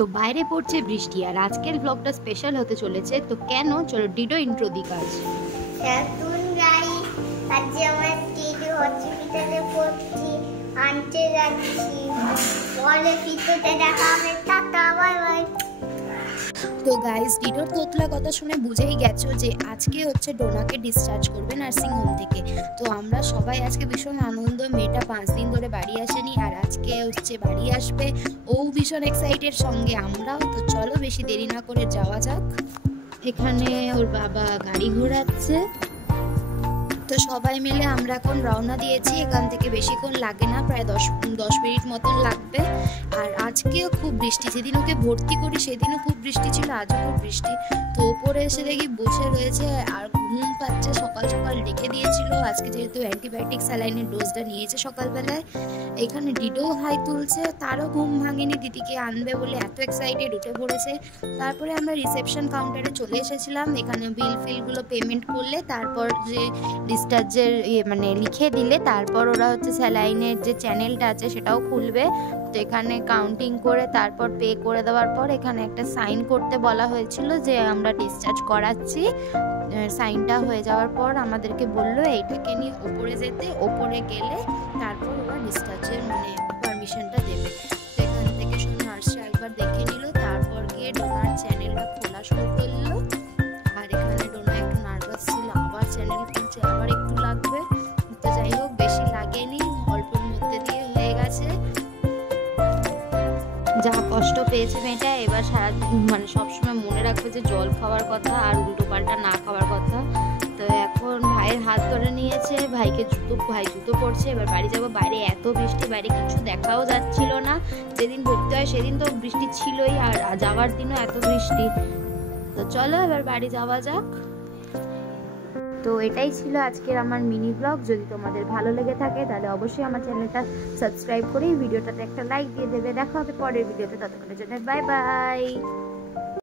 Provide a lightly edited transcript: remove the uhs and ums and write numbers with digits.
তো বাইরে পড়ছে বৃষ্টি আর আজকের ব্লগটা স্পেশাল হতে চলেছে। তো কেন, চলো ডিডো ইন্ট্রো দিই কাজ। নতুন গাইস, আজকে আমরা ডিডো হসপিটালে পড়ছি, আনতে যাচ্ছি। পরে ভিডিওতে দেখা হবে, টাটা বাই বাই। তো গাইস, ডিডোর তোতলা কথা শুনে বুঝেই গেছো যে আজকে হচ্ছে ডোনাকে ডিসচার্জ করবে নার্সিং হোম থেকে। তো আমরা সবাই আজকে ভীষণ আনন্দ, মেয়েটা 5 দিন ধরে বাড়ি আসেনি আর আজকে হচ্ছে বাড়ি আসবে। ও ভীষণ এক্সাইটেড, সঙ্গে আমরাও। তো চলো বেশি দেরি না করে যাওয়া যাক। এখানে ওর বাবা গাড়ি ঘোরাচ্ছে। তো সবাই মিলে আমরা এখন রওনা দিয়েছি। এখান থেকে বেশিক্ষণ লাগে না, প্রায় 10 মিনিট মতন লাগবে। আর আজকেও খুব বৃষ্টি, যেদিন ওকে ভর্তি করি সেদিনও খুব বৃষ্টি ছিল, আজও খুব বৃষ্টি। তো ওপরে এসে দেখি বসে রয়েছে আর ঘুম পাচ্ছে। সকাল সকাল ডেকে দিয়েছিল, আজকে যেহেতু অ্যান্টিবায়োটিক স্যালাইনের ডোজটা নিয়েছে সকালবেলায়। এখানে ডিডো হাই তুলছে, তারও ঘুম ভাঙেনি, দিদিকে আনবে বলে এত এক্সাইটেড উঠে পড়েছে। তারপরে আমরা রিসেপশন কাউন্টারে চলে এসেছিলাম। এখানে বিল ফিলগুলো পেমেন্ট করলে তারপর যে ডিসচার্জের মানে লিখে দিলে তারপর ওরা হচ্ছে স্যালাইনের যে চ্যানেলটা আছে সেটাও খুলবে। তো এখানে কাউন্টিং করে তারপর পে করে দেওয়ার পর এখানে একটা সাইন করতে বলা হয়েছিল যে আমরা ডিসচার্জ করাচ্ছি। সাইনটা হয়ে যাওয়ার পর আমাদেরকে বললো এইটাকে নিয়ে ওপরে যেতে, ওপরে গেলে তারপর ওরা ডিসচার্জের মানে পারমিশনটা দেবে। তো এখান থেকে সব নার্সরা একবার দেখে নিল, তারপর গিয়ে ডোনার চ্যানেলটা খোলা শুরু করলো। আর এখানে ডোনা একটু নার্ভাস ছিল, আবার চ্যানেল খুলছে, আবার একটু লাগবে। তো যাই হোক, বেশি লাগেনি, অল্পের মধ্যে দিয়ে হয়ে গেছে। যা কষ্ট পেয়েছে মেয়েটা, এবার সারা মানে সবসময় মনে রাখবে যে জল খাওয়ার কথা আর উল্টো পাল্টা না খাওয়ার কথা। তো এখন ভাইয়ের হাত ধরে নিয়েছে, ভাই জুতো পরছে। এবার বাড়ি যাবো। বাইরে এত বৃষ্টি, বাইরে কিছু দেখাও যাচ্ছিল না। যেদিন ভর্তি হয় সেদিন তো বৃষ্টি ছিলই, আর যাওয়ার দিনও এত বৃষ্টি। তো চলো এবার বাড়ি যাওয়া যাক। তো এটাই ছিল আজকের আমার মিনি ব্লগ। যদি তোমাদের ভালো লেগে থাকে তাহলে অবশ্যই আমার চ্যানেলটা সাবস্ক্রাইব করে ভিডিওটাতে একটা লাইক দিয়ে দেবে। দেখা হবে পরের ভিডিওতে, ততক্ষণের জন্য বাই বাই।